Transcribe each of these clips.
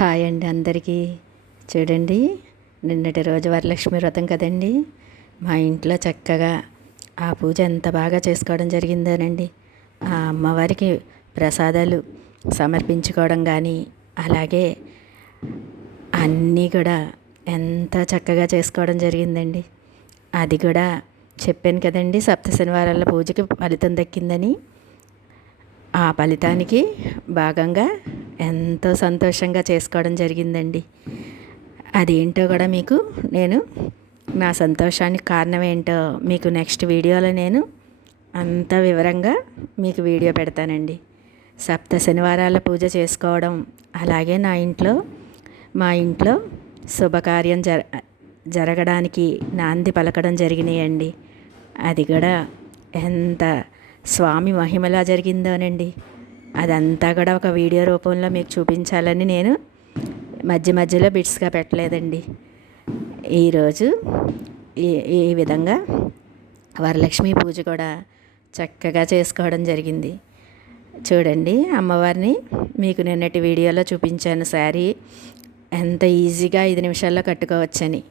Hi అండి అందరికీ. చూడండి నిన్నటి రోజు వరలక్ష్మి వ్రతం కదండి. మా ఇంట్లో చక్కగా ఆ పూజ ఎంత బాగా చేసుకోవడం జరిగిందోనండి. ఆ అమ్మవారికి ప్రసాదాలు సమర్పించుకోవడం కానీ అలాగే అన్నీ కూడా ఎంత చక్కగా చేసుకోవడం జరిగిందండి. అది కూడా చెప్పాను కదండి సప్త శనివారాల పూజకి ఫలితం దక్కిందని. ఆ ఫలితానికి భాగంగా ఎంతో సంతోషంగా చేసుకోవడం జరిగిందండి. అదేంటో కూడా మీకు నేను నా సంతోషానికి కారణం ఏంటో మీకు నెక్స్ట్ వీడియోలో నేను అంత వివరంగా మీకు వీడియో పెడతానండి. సప్త శనివారాల పూజ చేసుకోవడం అలాగే నా ఇంట్లో మా ఇంట్లో శుభకార్యం జర జరగడానికి నాంది పలకడం జరిగినాయండి. అది కూడా ఎంత స్వామి మహిమలా జరిగిందోనండి. అదంతా కూడా ఒక వీడియో రూపంలో మీకు చూపించాలని నేను మధ్య మధ్యలో బిట్స్గా పెట్టలేదండి. ఈరోజు ఈ ఈ విధంగా వరలక్ష్మి పూజ కూడా చక్కగా చేసుకోవడం జరిగింది. చూడండి అమ్మవారిని మీకు నిన్నటి వీడియోలో చూపించాను శారీ. ఎంత ఈజీగా ఐదు నిమిషాల్లో కట్టుకోవచ్చని.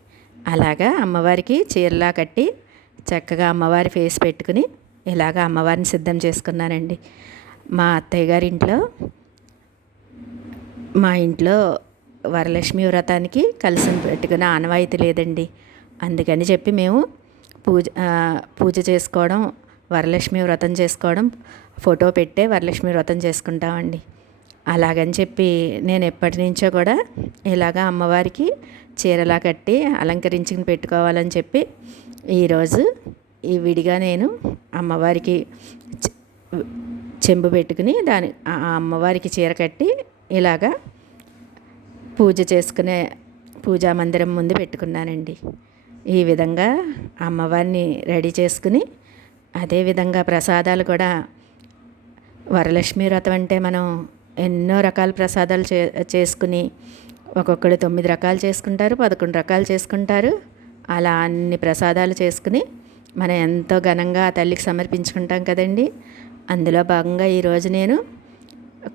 అలాగా అమ్మవారికి చీరలా కట్టి చక్కగా అమ్మవారి ఫేస్ పెట్టుకుని ఇలాగ అమ్మవారిని సిద్ధం చేసుకున్నానండి. మా అత్తయ్య గారి ఇంట్లో మా ఇంట్లో వరలక్ష్మి వ్రతానికి కలిసి పెట్టుకున్న ఆనవాయితీ లేదండి. అందుకని చెప్పి మేము పూజ పూజ చేసుకోవడం వరలక్ష్మి వ్రతం చేసుకోవడం ఫోటో పెట్టే వరలక్ష్మి వ్రతం చేసుకుంటామండి. అలాగని చెప్పి నేను ఎప్పటి నుంచో కూడా ఇలాగా అమ్మవారికి చీరలా కట్టి అలంకరించుకుని పెట్టుకోవాలని చెప్పి ఈరోజు ఈ విడిగా నేను అమ్మవారికి చెంబు పెట్టుకుని దాని ఆ అమ్మవారికి చీర కట్టి ఇలాగా పూజ చేసుకునే పూజా మందిరం ముందు పెట్టుకున్నానండి. ఈ విధంగా అమ్మవారిని రెడీ చేసుకుని అదేవిధంగా ప్రసాదాలు కూడా వరలక్ష్మి వ్రతం అంటే మనం ఎన్నో రకాల ప్రసాదాలు చే చేసుకుని ఒక్కొక్కడు తొమ్మిది రకాలు చేసుకుంటారు పదకొండు రకాలు చేసుకుంటారు. అలా అన్ని ప్రసాదాలు చేసుకుని మనం ఎంతో ఘనంగా ఆ తల్లికి సమర్పించుకుంటాం కదండి. అందులో భాగంగా ఈరోజు నేను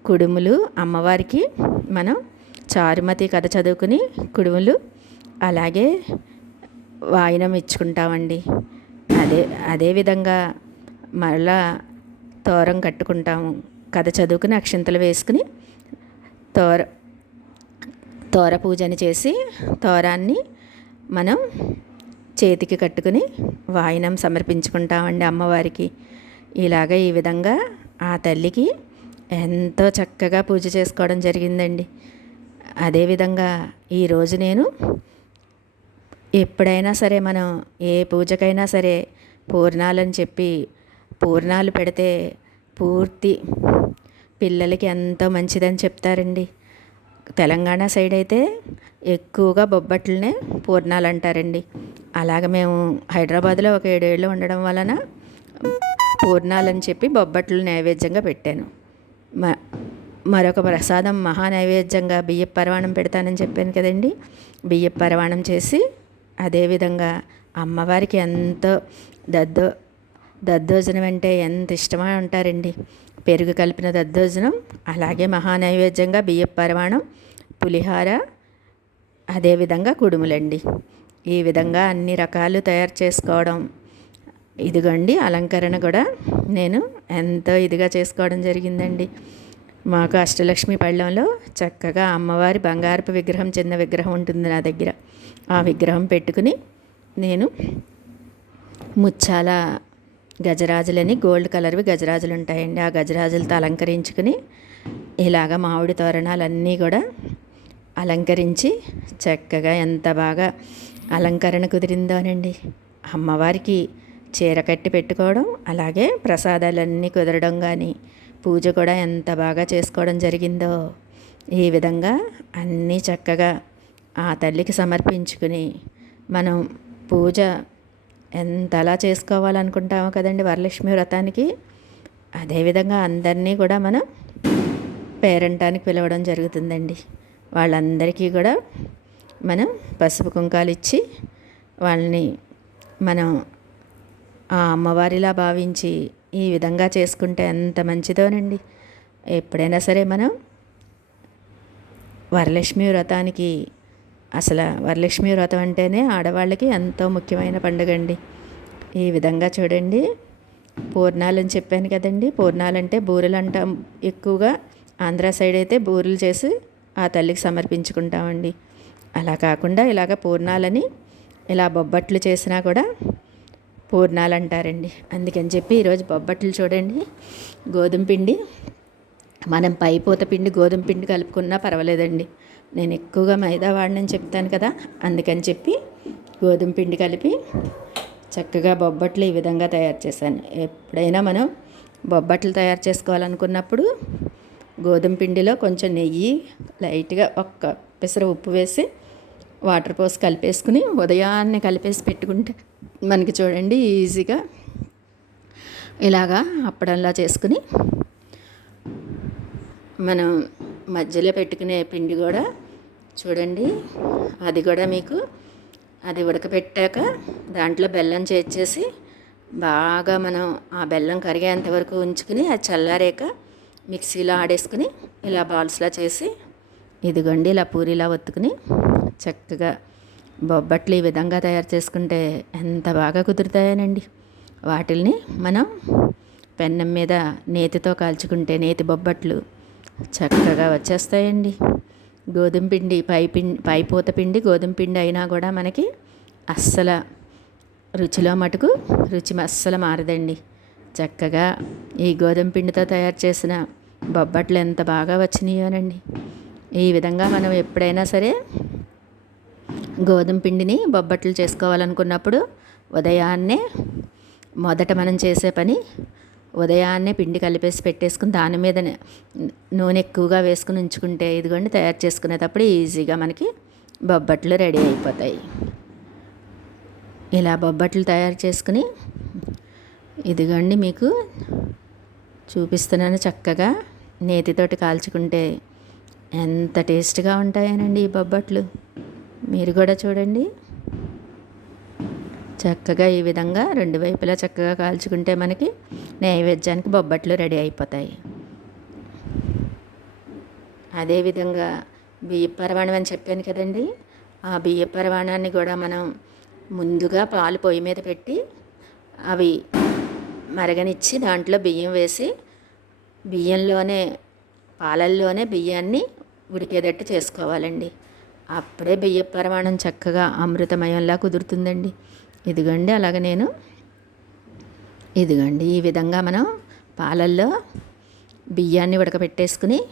కుడుములు అమ్మవారికి మనం చారుమతి కథ చదువుకుని కుడుములు అలాగే వాయినం ఇచ్చుకుంటామండి. అదే అదేవిధంగా మరలా తోరం కట్టుకుంటాము. కథ చదువుకుని అక్షింతలు వేసుకుని తోర తోర పూజని చేసి తోరాన్ని మనం చేతికి కట్టుకుని వాయినం సమర్పించుకుంటామండి అమ్మవారికి. ఇలాగ ఈ విధంగా ఆ తల్లికి ఎంతో చక్కగా పూజ చేసుకోవడం జరిగిందండి. అదేవిధంగా ఈరోజు నేను ఎప్పుడైనా సరే మనం ఏ పూజకైనా సరే పూర్ణాలని చెప్పి పూర్ణాలు పెడితే పూర్తి పిల్లలకి ఎంతో మంచిదని చెప్తారండి. తెలంగాణ సైడ్ అయితే ఎక్కువగా బొబ్బట్లనే పూర్ణాలు అంటారండి. అలాగ మేము హైదరాబాద్లో ఒక ఏడేళ్ళు ఉండడం వలన పూర్ణాలని చెప్పి బొబ్బట్లు నైవేద్యంగా పెట్టాను. మ మరొక ప్రసాదం మహా నైవేద్యంగా బియ్య పరవాణం పెడతానని చెప్పాను కదండి. బియ్య పరవాణం చేసి అదేవిధంగా అమ్మవారికి ఎంతో దద్దో దద్దోజనం అంటే ఎంత ఇష్టమా ఉంటారండి. పెరుగు కలిపిన దద్దోజనం అలాగే మహా నైవేద్యంగా బియ్య పరవాణం పులిహార అదేవిధంగా కుడుములండి. ఈ విధంగా అన్ని రకాలు తయారు చేసుకోవడం ఇదిగోండి అలంకరణ కూడా నేను ఎంతో ఇదిగా చేసుకోవడం జరిగిందండి. మాకు అష్టలక్ష్మి పళ్ళెంలో చక్కగా అమ్మవారి బంగారపు విగ్రహం చిన్న విగ్రహం ఉంటుంది నా దగ్గర. ఆ విగ్రహం పెట్టుకుని నేను ముచ్చాల గజరాజులని గోల్డ్ కలర్వి గజరాజులు ఉంటాయండి ఆ గజరాజులతో అలంకరించుకుని ఇలాగ మామిడి తోరణాలన్నీ కూడా అలంకరించి చక్కగా ఎంత బాగా అలంకరణ కుదిరిందోనండి. అమ్మవారికి చీర కట్టి పెట్టుకోవడం అలాగే ప్రసాదాలన్నీ కుదరడం కానీ పూజ కూడా ఎంత బాగా చేసుకోవడం జరిగిందో ఈ విధంగా అన్నీ చక్కగా ఆ తల్లికి సమర్పించుకుని మనం పూజ ఎంతలా చేసుకోవాలనుకుంటామో కదండి వరలక్ష్మి వ్రతానికి అదేవిధంగా అందరినీ కూడా మనం పేరంటానికి పిలవడం జరుగుతుందండి. వాళ్ళందరికీ కూడా మనం పసుపు కుంకాలు ఇచ్చి వాళ్ళని మనం ఆ అమ్మవారిలా భావించి ఈ విధంగా చేసుకుంటే ఎంత మంచిదోనండి. ఎప్పుడైనా సరే మనం వరలక్ష్మి వ్రతానికి అసలు వరలక్ష్మి వ్రతం అంటేనే ఆడవాళ్ళకి ఎంతో ముఖ్యమైన పండుగ అండి ఈ విధంగా చూడండి. పూర్ణాలు అని చెప్పాను కదండి. పూర్ణాలు అంటే బూరెలు అంటాం ఎక్కువగా. ఆంధ్ర సైడ్ అయితే బూరెలు చేసి ఆ తల్లికి సమర్పించుకుంటామండి. అలా కాకుండా ఇలాగ పూర్ణాలని ఇలా బొబ్బట్లు చేసినా కూడా పూర్ణాలు అంటారండి అందుకని చెప్పి ఈరోజు బొబ్బట్లు చూడండి. గోధుమ పిండి మనం పైపోత పిండి గోధుమ పిండి కలుపుకున్నా పర్వాలేదండి. నేను ఎక్కువగా మైదా వాడినని చెప్తాను కదా అందుకని చెప్పి గోధుమ పిండి కలిపి చక్కగా బొబ్బట్లు ఈ విధంగా తయారు చేశాను. ఎప్పుడైనా మనం బొబ్బట్లు తయారు చేసుకోవాలనుకున్నప్పుడు గోధుమ పిండిలో కొంచెం నెయ్యి లైట్గా ఒక్క పెసర ఉప్పు వేసి వాటర్ పోసి కలిపేసుకుని ఉదయాన్నే కలిపేసి పెట్టుకుంటే మనకి చూడండి ఈజీగా ఇలాగా అప్పడంలా చేసుకుని మనం మధ్యలో పెట్టుకునే పిండి కూడా చూడండి అది కూడా మీకు అది ఉడకపెట్టాక దాంట్లో బెల్లం చేర్చేసి బాగా మనం ఆ బెల్లం కరిగేంత వరకు ఉంచుకుని అది చల్లారాక మిక్సీలో ఆడేసుకుని ఇలా బాల్స్లా చేసి ఇదిగోండి ఇలా పూరిలా ఒత్తుకుని చక్కగా బొబ్బట్లు ఈ విధంగా తయారు చేసుకుంటే ఎంత బాగా కుదురుతాయనండి. వాటిల్ని మనం పెన్నం మీద నేతితో కాల్చుకుంటే నేతి బొబ్బట్లు చక్కగా వచ్చేస్తాయండి. గోధుమ పిండి పై పిండి పై పూత పిండి గోధుమ పిండి అయినా కూడా మనకి అస్సలు రుచిలో మటుకు రుచి అస్సలు మారదండి. చక్కగా ఈ గోధుమ పిండితో తయారు చేసిన బొబ్బట్లు ఎంత బాగా వచ్చినాయోనండి. ఈ విధంగా మనం ఎప్పుడైనా సరే గోధుమ పిండిని బొబ్బట్లు చేసుకోవాలనుకున్నప్పుడు ఉదయాన్నే మొదట మనం చేసే పని ఉదయాన్నే పిండి కలిపేసి పెట్టేసుకుని దాని మీద నూనె ఎక్కువగా వేసుకుని ఉంచుకుంటే ఇదిగోండి తయారు చేసుకునేటప్పుడు ఈజీగా మనకి బొబ్బట్లు రెడీ అయిపోతాయి. ఇలా బొబ్బట్లు తయారు చేసుకుని ఇదిగోండి మీకు చూపిస్తున్నాను చక్కగా నేతితోటి కాల్చుకుంటే ఎంత టేస్ట్గా ఉంటాయనండి ఈ బొబ్బట్లు. మీరు కూడా చూడండి. చక్కగా ఈ విధంగా రెండు వైపులా చక్కగా కాల్చుకుంటే మనకి నైవేద్యానికి బొబ్బట్లు రెడీ అయిపోతాయి. అదేవిధంగా బియ్య పరవాణం అని చెప్పాను కదండి. ఆ బియ్య పరవాణాన్ని కూడా మనం ముందుగా పాలు పొయ్యి మీద పెట్టి అవి మరగనిచ్చి దాంట్లో బియ్యం వేసి బియ్యంలోనే పాలల్లోనే బియ్యాన్ని ఉడికేటట్టు చేసుకోవాలండి. అప్పుడే బియ్య పరమాణం చక్కగా అమృతమయంలా కుదురుతుందండి. ఇదిగండి అలాగ నేను ఇదిగండి ఈ విధంగా మనం పాలల్లో బియ్యాన్ని ఉడకబెట్టేసుకుని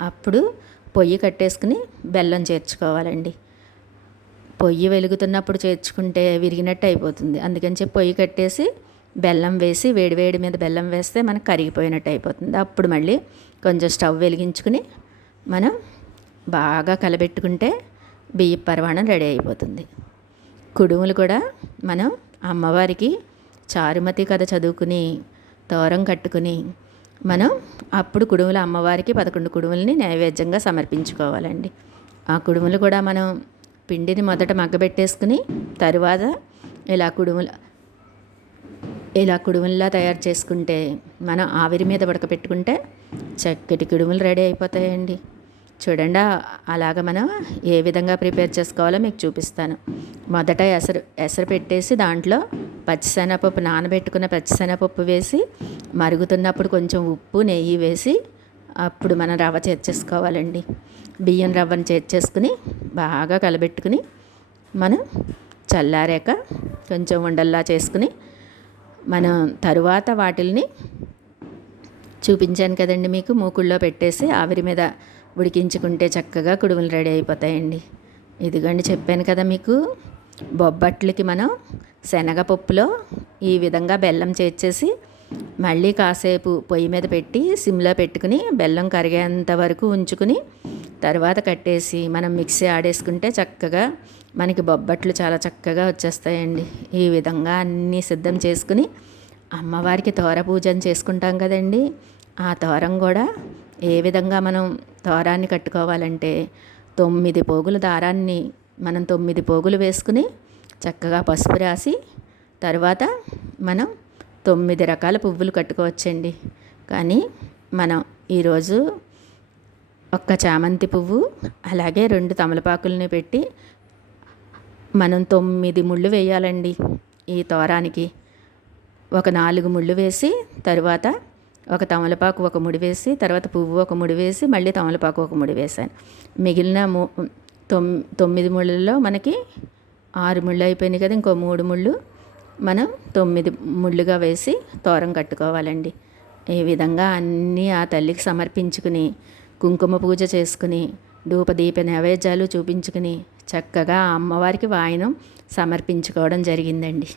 అప్పుడు పొయ్యి కట్టేసుకుని బెల్లం చేర్చుకోవాలండి. పొయ్యి వెలుగుతున్నప్పుడు చేర్చుకుంటే విరిగినట్టు అయిపోతుంది. అందుకని చెప్పి పొయ్యి కట్టేసి బెల్లం వేసి వేడివేడి మీద బెల్లం వేస్తే మనకు కరిగిపోయినట్టు అయిపోతుంది. అప్పుడు మళ్ళీ కొంచెం స్టవ్ వెలిగించుకుని మనం బాగా కలబెట్టుకుంటే బియ్య పరవాణం రెడీ అయిపోతుంది. కుడుములు కూడా మనం అమ్మవారికి చారుమతి కథ చదువుకుని తోరం కట్టుకుని మనం అప్పుడు కుడుములు అమ్మవారికి పదకొండు కుడుములని నైవేద్యంగా సమర్పించుకోవాలండి. ఆ కుడుములు కూడా మనం పిండిని మొదట మగ్గబెట్టేసుకుని తరువాత ఇలా కుడుములు ఇలా కుడుముల్లా తయారు చేసుకుంటే మనం ఆవిరి మీద ఉడకపెట్టుకుంటే చక్కటి కుడుములు రెడీ అయిపోతాయండి. చూడండి అలాగ మనం ఏ విధంగా ప్రిపేర్ చేసుకోవాలో మీకు చూపిస్తాను. మొదట ఎసరు ఎసరు పెట్టేసి దాంట్లో పచ్చిశనగపప్పు నానబెట్టుకున్న పచ్చిశనగపప్పు వేసి మరుగుతున్నప్పుడు కొంచెం ఉప్పు నెయ్యి వేసి అప్పుడు మనం రవ్వ చేర్చేసుకోవాలండి బియ్యం రవ్వను చేర్చేసుకుని బాగా కలబెట్టుకుని మనం చల్లారాక కొంచెం ఉండల్లా చేసుకుని మనం తరువాత వాటిల్ని చూపించాను కదండి మీకు మూకుళ్ళో పెట్టేసి ఆవిరి మీద ఉడికించుకుంటే చక్కగా కుడుములు రెడీ అయిపోతాయండి. ఇదిగోండి చెప్పాను కదా మీకు బొబ్బట్లకి మనం శనగపప్పులో ఈ విధంగా బెల్లం చేర్చేసి మళ్ళీ కాసేపు పొయ్యి మీద పెట్టి సిమ్లో పెట్టుకుని బెల్లం కరిగేంత వరకు ఉంచుకుని తర్వాత కట్టేసి మనం మిక్సీ ఆడేసుకుంటే చక్కగా మనకి బొబ్బట్లు చాలా చక్కగా వచ్చేస్తాయండి. ఈ విధంగా అన్నీ సిద్ధం చేసుకుని అమ్మవారికి తోర పూజ చేసుకుంటాం కదండి. ఆ తోరం కూడా ఏ విధంగా మనం తోరాన్ని కట్టుకోవాలంటే తొమ్మిది పోగుల దారాన్ని మనం తొమ్మిది పోగులు వేసుకుని చక్కగా పసుపు రాసి తర్వాత మనం తొమ్మిది రకాల పువ్వులు కట్టుకోవచ్చండి. కానీ మనం ఈరోజు ఒక్క చామంతి పువ్వు అలాగే రెండు తమలపాకుల్ని పెట్టి మనం తొమ్మిది ముళ్ళు వేయాలండి ఈ తోరానికి. ఒక నాలుగు ముళ్ళు వేసి తరువాత ఒక తమలపాకు ఒక ముడి వేసి తర్వాత పువ్వు ఒక ముడి వేసి మళ్ళీ తమలపాకు ఒక ముడి వేసాను. మిగిలిన ము తొమ్ తొమ్మిది ముళ్ళల్లో మనకి ఆరు ముళ్ళు అయిపోయినాయి కదా ఇంకో మూడు ముళ్ళు మనం తొమ్మిది ముళ్ళుగా వేసి తోరం కట్టుకోవాలండి. ఈ విధంగా అన్నీ ఆ తల్లికి సమర్పించుకుని కుంకుమ పూజ చేసుకుని ధూపదీప నైవేద్యాలు చూపించుకుని చక్కగా అమ్మవారికి వాయనం సమర్పించుకోవడం జరిగిందండి.